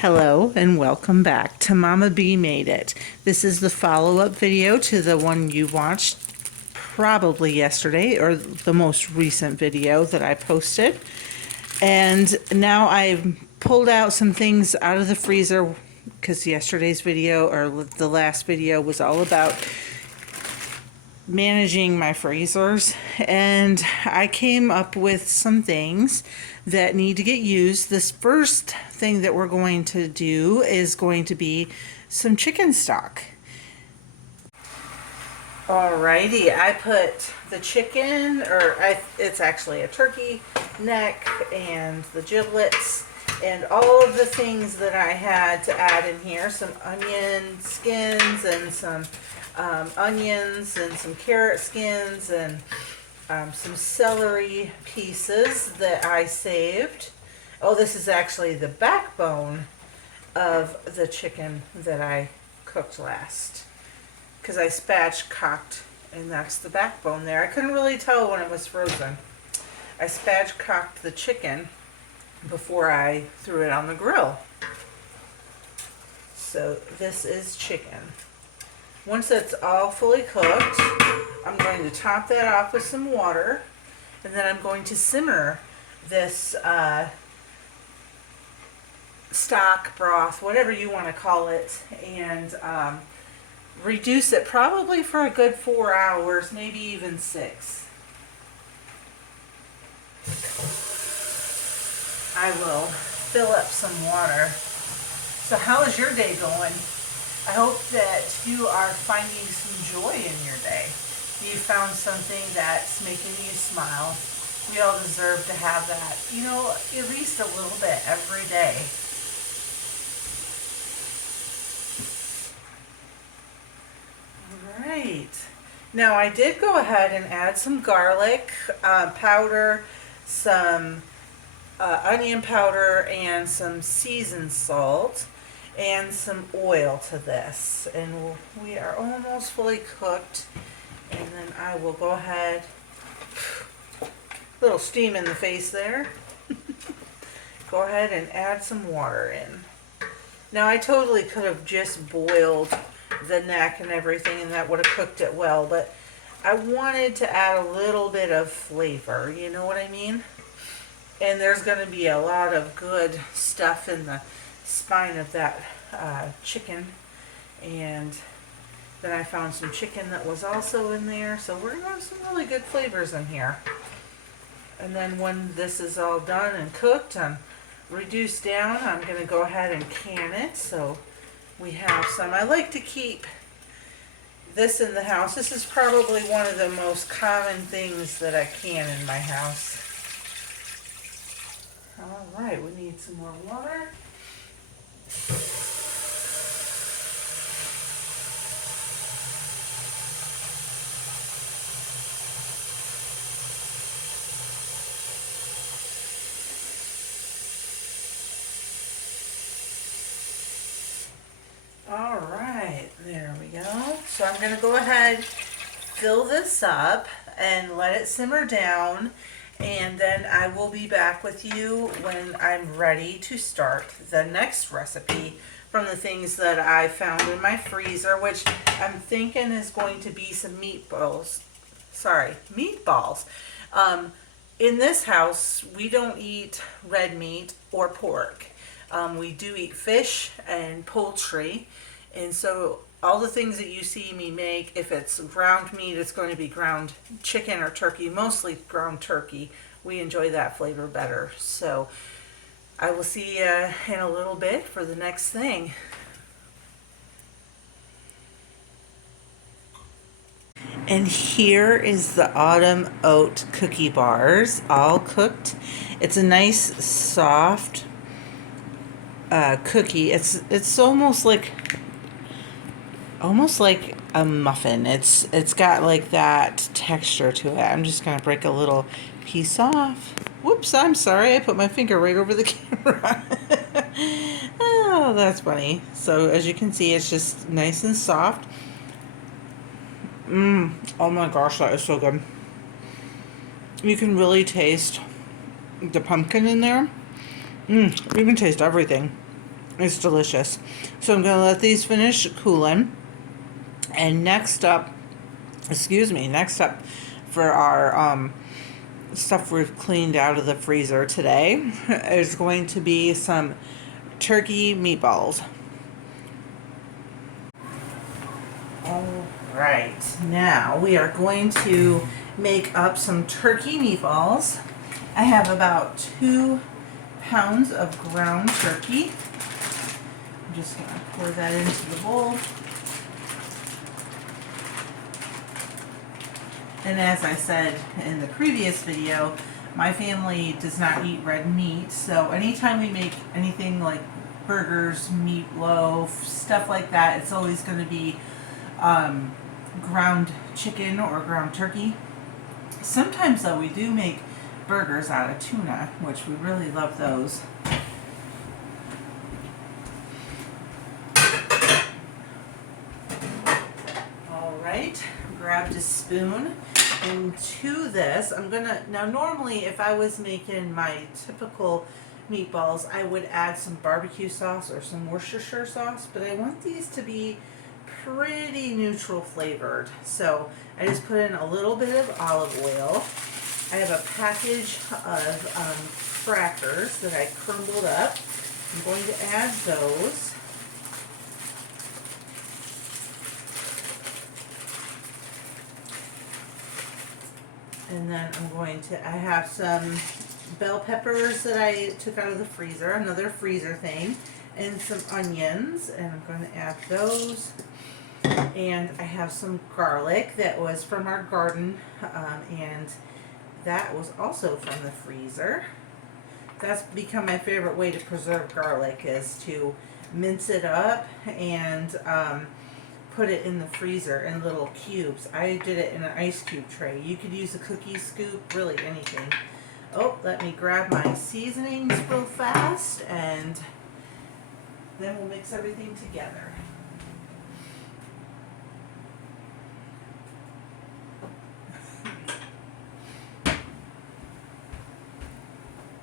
Hello and welcome back to Mama B Made It. This is the follow-up video to the one you watched probably yesterday, or the most recent video that I posted. And now I've pulled out some things out of the freezer because yesterday's video, or the last video, was all about managing my freezers, and I came up with some things that need to get used. This first thing that we're going to do is going to be some chicken stock. Alrighty, I put the chicken, it's actually a turkey neck and the giblets and all of the things that I had to add in here. Some onion skins and some onions and some carrot skins and some celery pieces that I saved. Oh, this is actually the backbone of the chicken that I cooked last, because I spatchcocked, and that's the backbone there. I couldn't really tell when it was frozen. I spatchcocked the chicken before I threw it on the grill. So this is chicken. Once it's all fully cooked, I'm going to top that off with some water, and then I'm going to simmer this stock, broth, whatever you want to call it, and reduce it probably for a good 4 hours, maybe even 6. I will fill up some water. So how is your day going? I hope that you are finding some joy in your day. You found something that's making you smile. We all deserve to have that, at least a little bit every day. All right. Now I did go ahead and add some garlic powder, some onion powder, and some seasoned salt, and some oil to this, and we are almost fully cooked. And then I will go ahead, little steam in the face there. Go ahead and add some water in. Now I totally could have just boiled the neck and everything, and that would have cooked it well, but I wanted to add a little bit of flavor, you know what I mean? And there's going to be a lot of good stuff in the spine of that chicken, and then I found some chicken that was also in there, so we're going to have some really good flavors in here. And then when this is all done and cooked and reduced down, I'm going to go ahead and can it, so we have some. I like to keep this in the house. This is probably one of the most common things that I can in my house. All right, we need some more water. All right, there we go. So I'm going to go ahead, fill this up, and let it simmer down. And then I will be back with you when I'm ready to start the next recipe from the things that I found in my freezer, which I'm thinking is going to be some meatballs. In this house, we don't eat red meat or pork. We do eat fish and poultry. And so all the things that you see me make, if it's ground meat, it's going to be ground chicken or turkey, mostly ground turkey. We enjoy that flavor better. So I will see you in a little bit for the next thing. And here is the autumn oat cookie bars, all cooked. It's a nice soft cookie. It's almost like a muffin. It's got like that texture to it. I'm just gonna break a little piece off. Whoops, I'm sorry, I put my finger right over the camera. Oh, that's funny. So as you can see, it's just nice and soft. Oh my gosh, that is so good. You can really taste the pumpkin in there. You can taste everything. It's delicious. So I'm going to let these finish cooling. And next up for our stuff we've cleaned out of the freezer today is going to be some turkey meatballs. All right, now we are going to make up some turkey meatballs. I have about 2 pounds of ground turkey. I'm just going to pour that into the bowl. And as I said in the previous video, my family does not eat red meat, so anytime we make anything like burgers, meatloaf, stuff like that, it's always going to be ground chicken or ground turkey. Sometimes though we do make burgers out of tuna, which we really love those. All right, grabbed a spoon. Into this, I'm gonna, now normally if I was making my typical meatballs, I would add some barbecue sauce or some Worcestershire sauce, but I want these to be pretty neutral flavored. So I just put in a little bit of olive oil. I have a package of crackers that I crumbled up. I'm going to add those. And then I have some bell peppers that I took out of the freezer, another freezer thing, and some onions, and I'm going to add those. And I have some garlic that was from our garden, and that was also from the freezer. That's become my favorite way to preserve garlic, is to mince it up and put it in the freezer in little cubes. I did it in an ice cube tray. You could use a cookie scoop, really anything. Oh, let me grab my seasonings real fast, and then we'll mix everything together.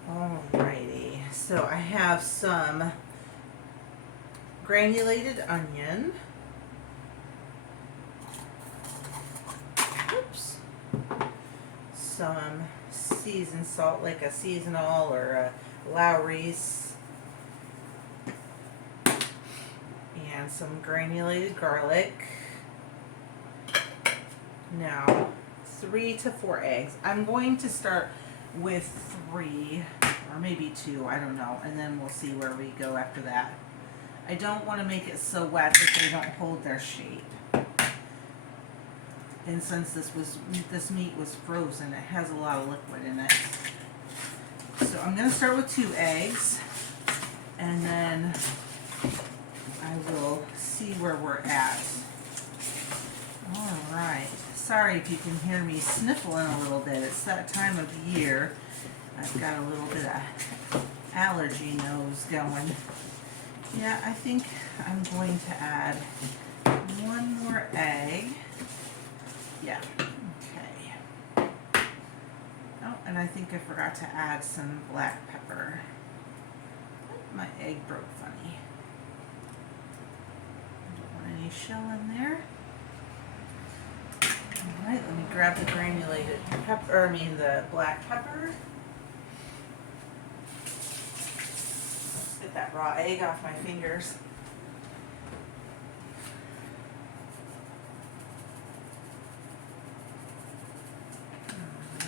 Alrighty, so I have some granulated onion. Oops. Some seasoned salt, like a seasonal or a Lowry's. And some granulated garlic. Now, 3 to 4 eggs. I'm going to start with 3 or maybe 2, I don't know, and then we'll see where we go after that. I don't want to make it so wet that they don't hold their shape. And since this meat was frozen, it has a lot of liquid in it. So I'm going to start with 2 eggs, and then I will see where we're at. All right. Sorry if you can hear me sniffling a little bit. It's that time of year. I've got a little bit of allergy nose going. Yeah, I think I'm going to add 1 more egg. Yeah, okay. Oh, and I think I forgot to add some black pepper. My egg broke funny. I don't want any shell in there. Alright, let me grab the granulated pepper, the black pepper. Let's get that raw egg off my fingers.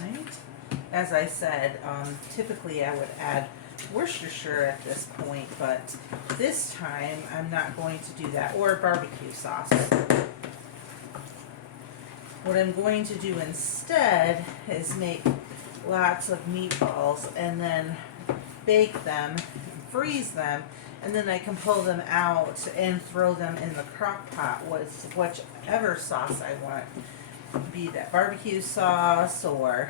Alright. As I said, typically I would add Worcestershire at this point, but this time I'm not going to do that, or barbecue sauce. What I'm going to do instead is make lots of meatballs and then bake them, freeze them, and then I can pull them out and throw them in the crock pot with whichever sauce I want. Be that barbecue sauce or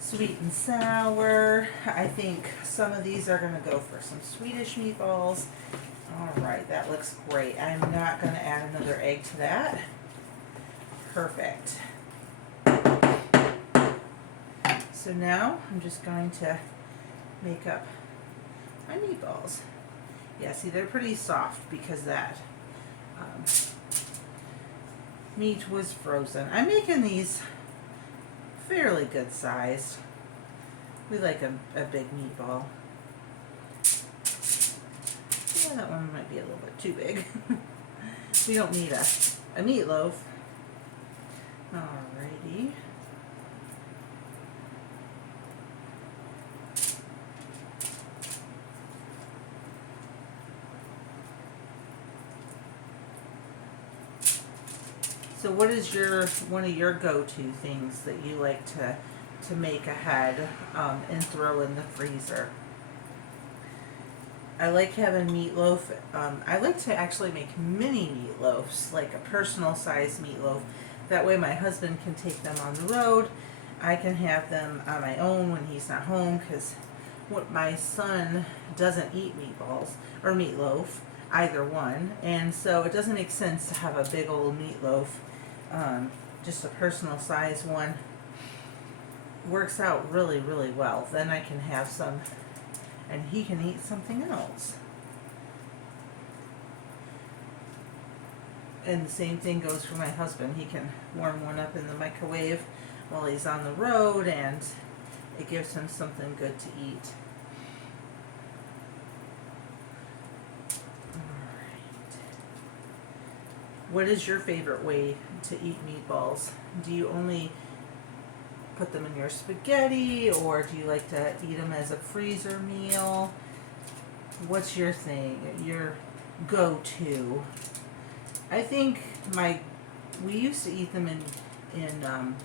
sweet and sour. I think some of these are going to go for some Swedish meatballs. Alright, that looks great. I'm not going to add another egg to that. Perfect. So now I'm just going to make up my meatballs. Yeah, see, they're pretty soft because that um, meat was frozen. I'm making these fairly good sized. We like a big meatball. Yeah, that one might be a little bit too big. We don't need a meatloaf. Alrighty. So what is one of your go-to things that you like to make ahead and throw in the freezer? I like having meatloaf. I like to actually make mini meatloafs, like a personal size meatloaf. That way my husband can take them on the road. I can have them on my own when he's not home, because my son doesn't eat meatballs or meatloaf, either one. And so it doesn't make sense to have a big old meatloaf. Just a personal size one works out really, really well. Then I can have some and he can eat something else. And the same thing goes for my husband. He can warm one up in the microwave while he's on the road, and it gives him something good to eat. Alright. What is your favorite way to eat meatballs? Do you only put them in your spaghetti, or do you like to eat them as a freezer meal? What's your thing, your go-to? I think we used to eat them in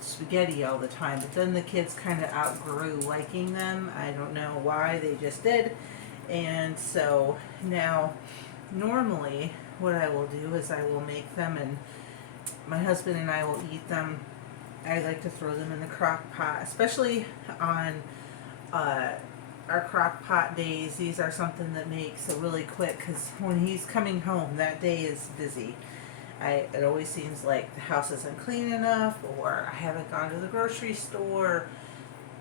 spaghetti all the time, but then the kids kind of outgrew liking them. I don't know why, they just did. And so now normally what I will do is I will make them, and my husband and I will eat them. I like to throw them in the crock pot, especially on our crock pot days. These are something that makes it really quick, because when he's coming home, that day is busy. It always seems like the house isn't clean enough, or I haven't gone to the grocery store,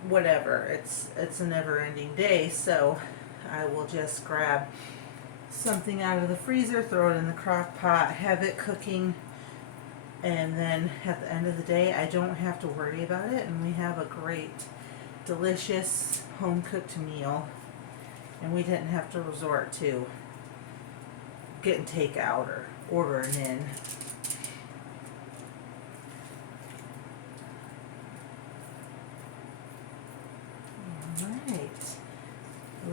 whatever. It's a never-ending day, so I will just grab something out of the freezer, throw it in the crock pot, have it cooking, and then at the end of the day, I don't have to worry about it, and we have a great, delicious, home-cooked meal, and we didn't have to resort to getting takeout or ordering in. Alright.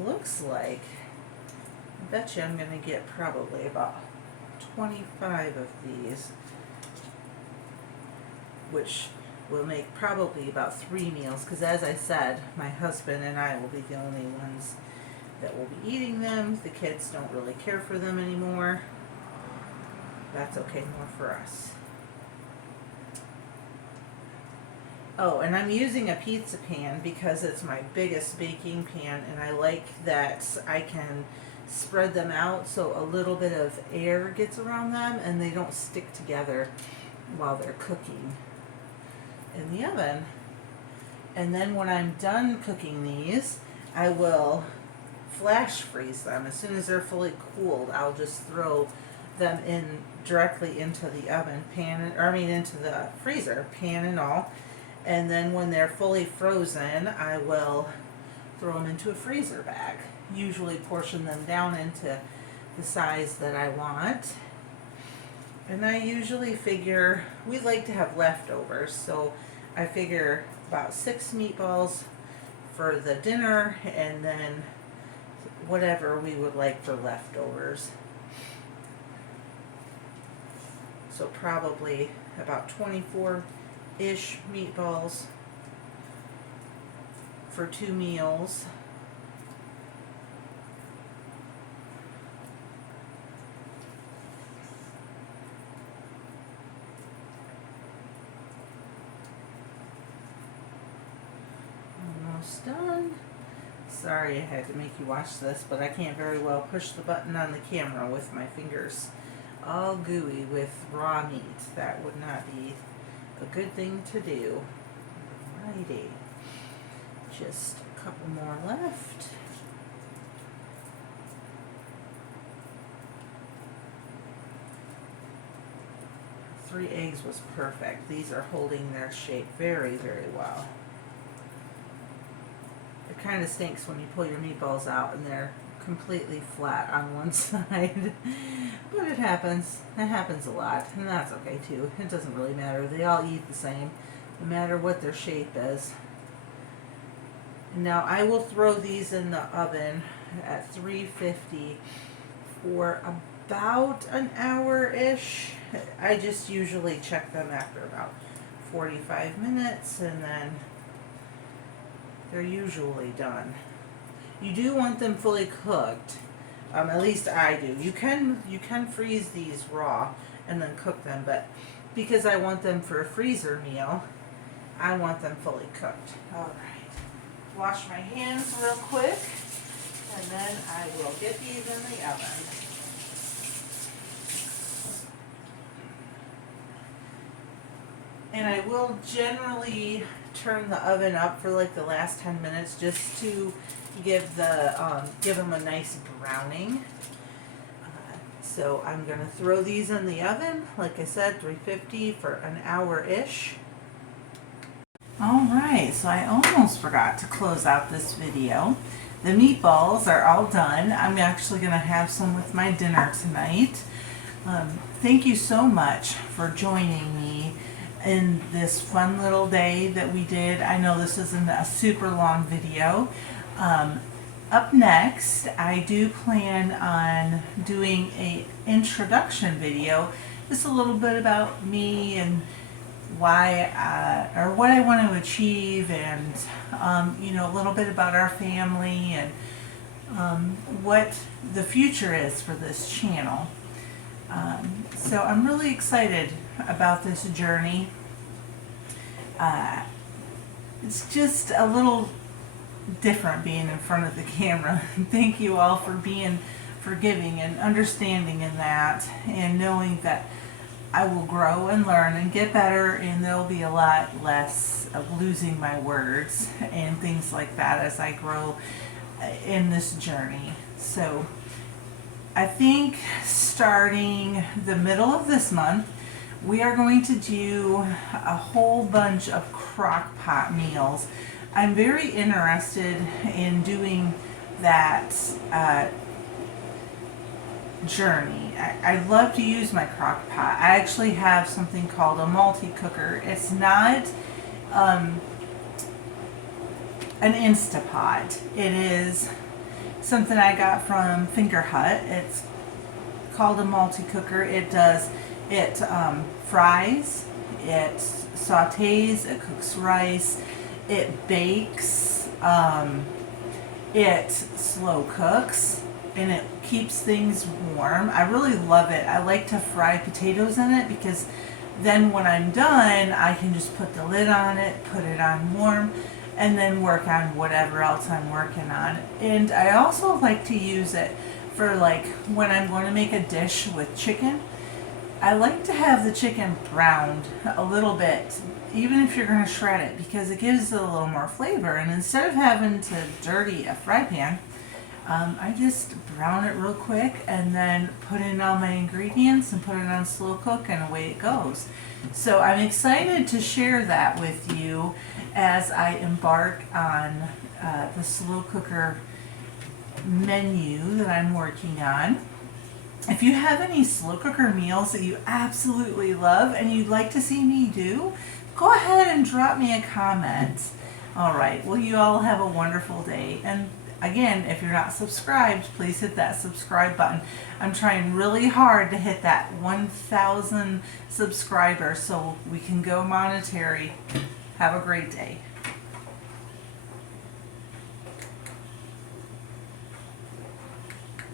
Looks like, I bet you I'm going to get probably about 25 of these, which will make probably about 3 meals, because as I said, my husband and I will be the only ones that will be eating them. The kids don't really care for them anymore. That's okay, more for us. Oh, and I'm using a pizza pan because it's my biggest baking pan, and I like that I can spread them out so a little bit of air gets around them and they don't stick together while they're cooking in the oven. And then when I'm done cooking these, I will flash freeze them. As soon as they're fully cooled, I'll just throw them in directly into the oven, into the freezer, pan and all. And then when they're fully frozen, I will throw them into a freezer bag. Usually portion them down into the size that I want. And I usually figure, we like to have leftovers, so I figure about 6 meatballs for the dinner, and then whatever we would like for leftovers. So probably about 24-ish meatballs for 2 meals. Almost done. Sorry I had to make you watch this, but I can't very well push the button on the camera with my fingers all gooey with raw meat. That would not be a good thing to do. Alrighty. Just a couple more left. 3 eggs was perfect. These are holding their shape very, very well. It kind of stinks when you pull your meatballs out and they're completely flat on one side. But it happens. It happens a lot. And that's okay too. It doesn't really matter. They all eat the same, no matter what their shape is. And now I will throw these in the oven at 350 for about an hour-ish. I just usually check them after about 45 minutes and then they're usually done. You do want them fully cooked. At least I do. You can freeze these raw and then cook them, but because I want them for a freezer meal, I want them fully cooked. All right. Wash my hands real quick, and then I will get these in the oven. And I will generally turn the oven up for like the last 10 minutes just to give them a nice browning. So I'm going to throw these in the oven, like I said, 350 for an hour-ish. Alright, so I almost forgot to close out this video. The meatballs are all done. I'm actually going to have some with my dinner tonight. Thank you so much for joining me in this fun little day that we did. I know this isn't a super long video. Up next, I do plan on doing an introduction video, just a little bit about me and why or what I want to achieve, and you know, a little bit about our family and what the future is for this channel. So I'm really excited about this journey. It's just a little different being in front of the camera. Thank you all for being forgiving and understanding in that, and knowing that I will grow and learn and get better, and there'll be a lot less of losing my words and things like that as I grow in this journey. So I think starting the middle of this month, we are going to do a whole bunch of crock pot meals. I'm very interested in doing that journey. I love to use my crock pot. I actually have something called a multi-cooker. It's not an Instapot. It is something I got from Finger Hut. It's called a multi-cooker. It fries, it sautés, it cooks rice, it bakes, it slow cooks, and it keeps things warm. I really love it. I like to fry potatoes in it because then when I'm done, I can just put the lid on it, put it on warm, and then work on whatever else I'm working on. And I also like to use it for like when I'm going to make a dish with chicken. I like to have the chicken browned a little bit, even if you're going to shred it, because it gives it a little more flavor. And instead of having to dirty a fry pan, I just brown it real quick and then put in all my ingredients and put it on slow cook, and away it goes. So I'm excited to share that with you as I embark on the slow cooker menu that I'm working on. If you have any slow cooker meals that you absolutely love and you'd like to see me do, go ahead and drop me a comment. All right, well, you all have a wonderful day. And again, if you're not subscribed, please hit that subscribe button. I'm trying really hard to hit that 1,000 subscribers so we can go monetary. Have a great day.